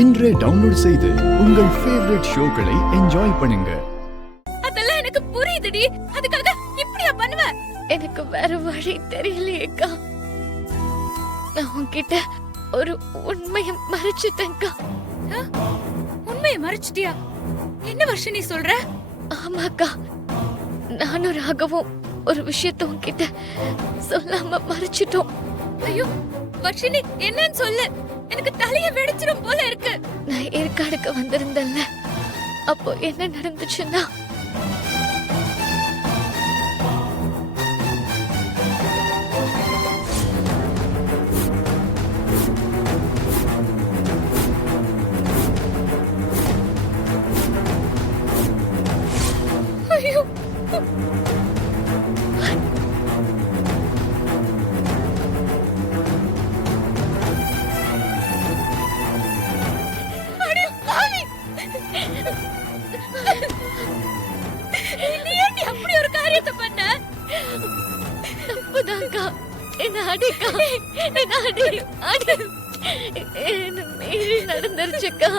இன்றே டவுன்லோட் செய்து உங்கள் ஃபேவரட் ஷோக்களை என்ஜாய் பண்ணுங்க. அதெல்லாம் எனக்கு புரியுதுடி. அதுக்காக இப்படியா பண்ணுவ? எனக்கு வேற வழி தெரியலையேக்கா. நான் உன்கிட்ட ஒரு உண்மையை மறைச்சிட்டேன்க்கா. உண்மையை மறைச்சிட்டியா? என்ன வருஷம் நீ சொல்ற? ஆமாக்கா, நானும் ராகவும் ஒரு விஷயத்த உன்கிட்ட சொல்லாம மறைச்சிட்டோம். ஐயோ வர்ஷினி, என்னன்னு சொல்லு. எனக்கு தலைய வெடிச்சிரும் போல இருக்கு. நான் ஏற்காடுக்கு வந்திருந்தேன்ல, அப்போ என்ன நடந்துச்சுன்னா, ஐயோ அடி பாவி. நீ ஏன்டி அப்படி ஒரு காரியத்தை பண்ண? தப்புதான்க்கா. என்ன அடிக்கா, என்ன அடி அடி, என்ன மீறி நடந்துருச்சுக்கா.